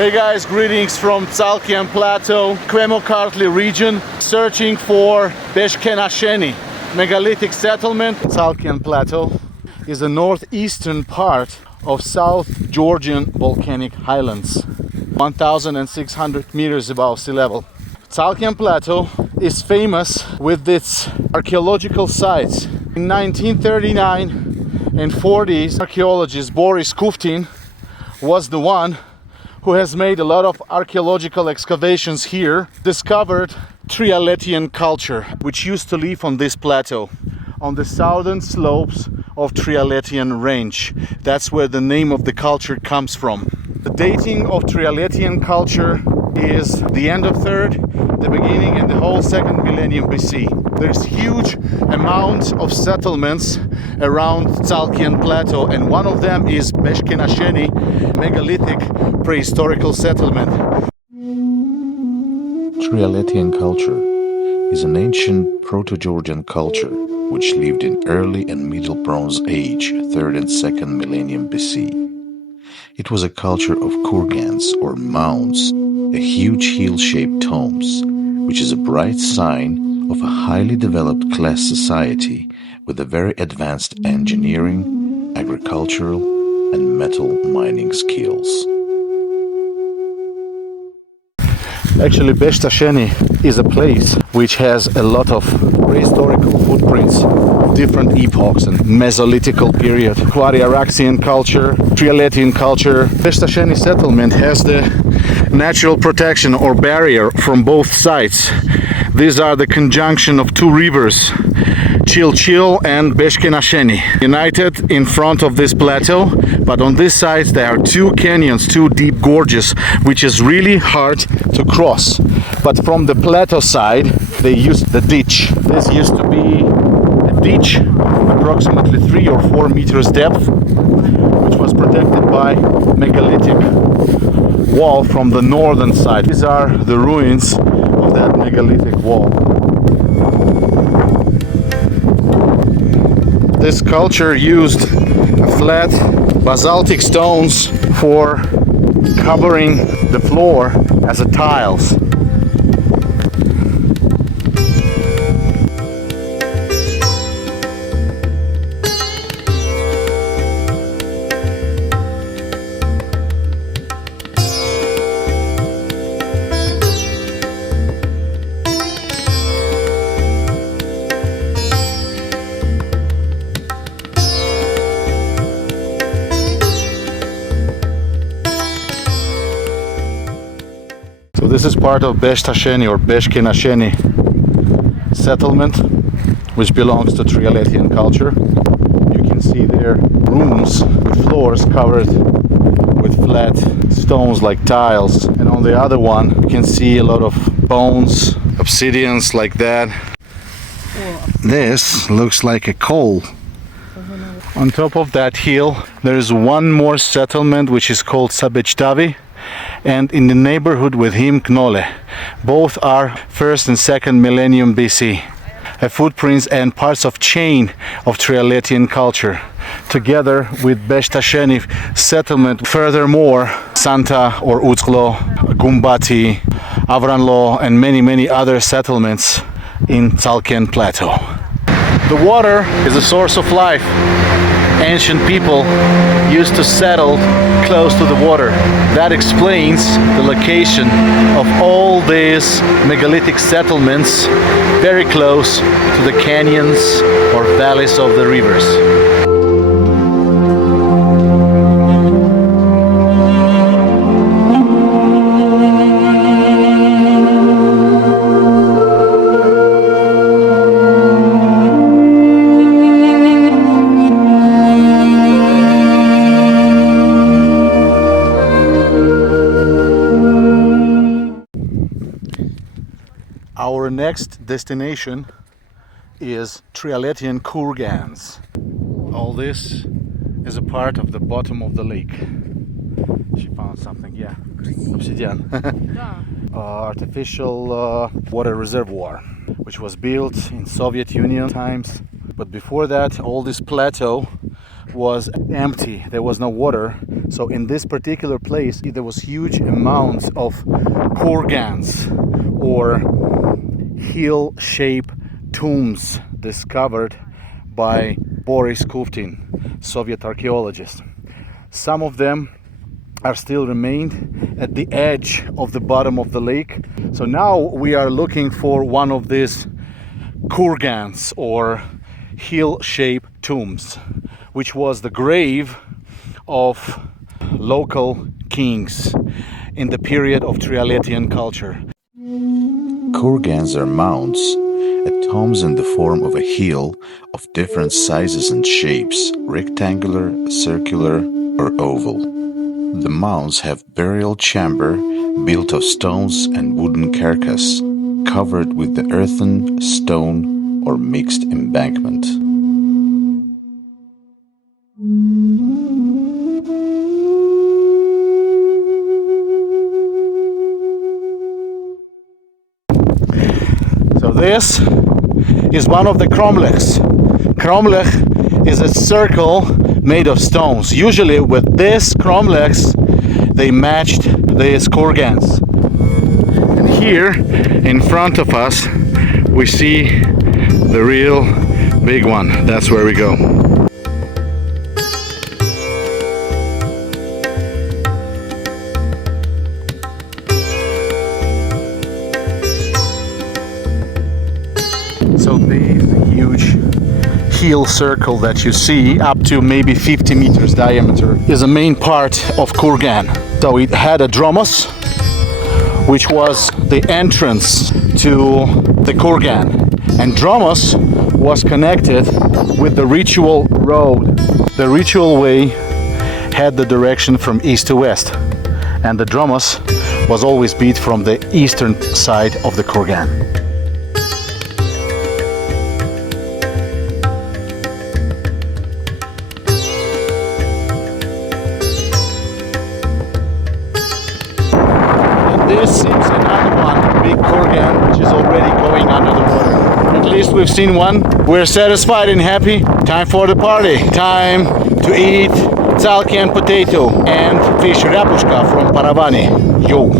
Hey guys, greetings from Tsalka Plateau, Kvemokartli region, searching for Beshkenasheni megalithic settlement. Tsalka Plateau is the northeastern part of South Georgian volcanic highlands, 1,600 meters above sea level. Tsalka Plateau is famous with its archaeological sites. In 1939 and 40s, archaeologist Boris Kuftin was the one who has made a lot of archaeological excavations here, discovered Trialetian culture, which used to live on this plateau, on the southern slopes of Trialetian range. That's where the name of the culture comes from. The dating of Trialetian culture is the end of 3rd, the beginning and the whole 2nd millennium BC. There's huge amount of settlements around Tsalka Plateau, and one of them is Beshkenasheni megalithic prehistoric settlement. Trialetian culture is an ancient protogeorgian culture which lived in early and middle Bronze Age, 3rd and 2nd millennium BC. It was a culture of kurgans or mounds, a huge hill-shaped tombs, which is a bright sign of a highly developed class society with a very advanced engineering, agricultural, and metal mining skills. Actually, Beshkenasheni is a place which has a lot of prehistorical footprints of different epochs and Mesolithical period, Quasi-Araxian culture, Trialetian culture. Beshkenasheni settlement has the natural protection or barrier from both sides. These are the conjunction of two rivers, Chilchil and Beshkenasheni, united in front of this plateau, but on this side there are two canyons, two deep gorges, which is really hard to cross. But from the plateau side they used the ditch. This used to be a ditch approximately 3 or 4 meters depth, which was protected by megalithic wall from the northern side. These are the ruins of that megalithic wall. This culture used flat basaltic stones for covering the floor as a tiles. So this is part of Beshkenasheni or Beshkenasheni settlement, which belongs to Trialetian culture. You can see there rooms with floors covered with flat stones like tiles, and on the other one you can see a lot of bones, obsidians like that. This looks like a coal. On top of that hill there is one more settlement which is called Sabechtavi, and in the neighborhood with him Knole. Both are 1st and 2nd millennium BC. Footprints and parts of chain of Trialetian culture, together with Beshkenasheni settlement. Furthermore, Santa or Utslo, Gumbati, Avranlo, and many other settlements in Tsalka Plateau. The water is a source of life. Ancient people used to settle close to the water. That explains the location of all these megalithic settlements very close to the canyons or valleys of the rivers. Our next destination is Trialetian kurgans. All this is a part of the bottom of the lake. She found something, yeah, obsidian. Artificial water reservoir, which was built in Soviet Union times. But before that, all this plateau was empty. There was no water. So in this particular place, there was huge amounts of kurgans or heel-shaped tombs discovered by Boris Kuftin, Soviet archaeologist. Some of them are still remained at the edge of the bottom of the lake. So now we are looking for one of these kurgans or heel-shaped tombs, which was the grave of local kings in the period of Trialetian culture. Kurgans are mounds, tombs in the form of a heel of different sizes and shapes, rectangular, circular, or oval. The mounds have burial chamber built of stones and wooden carcass, covered with the earthen, stone, or mixed embankment. So this is one of the cromlechs. Cromlech is a circle made of stones. Usually with this cromlechs they matched these kurgans. And here in front of us we see the real big one. That's where we go. So this huge heel circle that you see, up to maybe 50 meters diameter, is a main part of kurgan. So it had a dromos, which was the entrance to the kurgan. And dromos was connected with the ritual road. The ritual way had the direction from east to west. And the dromos was always beat from the eastern side of the kurgan. This seems another one, big kurgan, which is already going under the water. At least we've seen one. We're satisfied and happy. Time for the party. Time to eat Tsalka potato and fish rapushka from Paravani. Yo!